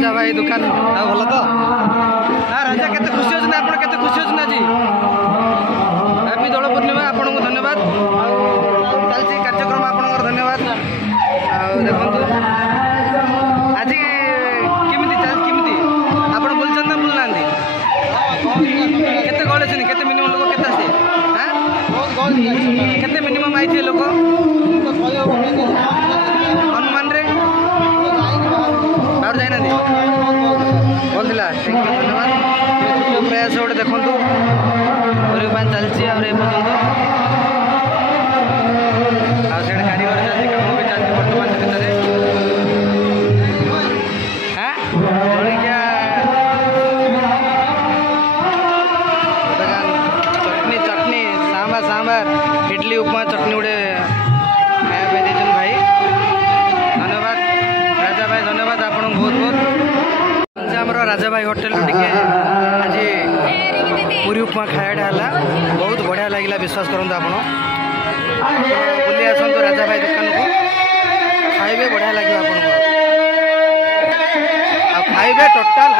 राजा भाई दुकान भल तो राजा केते खुशी होछन आपण केते खुशी होछन आज हैप्पी दोल पूर्णिमा आपन को धन्यवाद चलची कार्यक्रम आपन को धन्यवाद देखंतु आज केमिति चल केमिति आपन बोलछन ना बोलनांदी केते गळे छन केते मिनिमम लोग केते आसे हां बहुत गळे केते मिनिमम आई थे लोग अनुमान रे बाहर जाइना दी बोलला थैंक यू धन्यवाद प्रयास गोटे देखु परिवान चलती और ये पर्यटन आड़े कारीगर चलती कम भी चलती बर्तमान भितर हाँ जलिया चटनी चटनी सांबार सांबार इडली उपमा चटनी गोटे खाया देन भाई धन्यवाद राजा भाई धन्यवाद आपन बहुत बहुत आम राजा भाई होटेल आज पूरी उपमा खायाटा है बहुत बढ़िया लगे विश्वास करूँ आप बुली आसतु राजा भाई दुकान को खाइबे बढ़िया लगे आप खाइबे टोटाल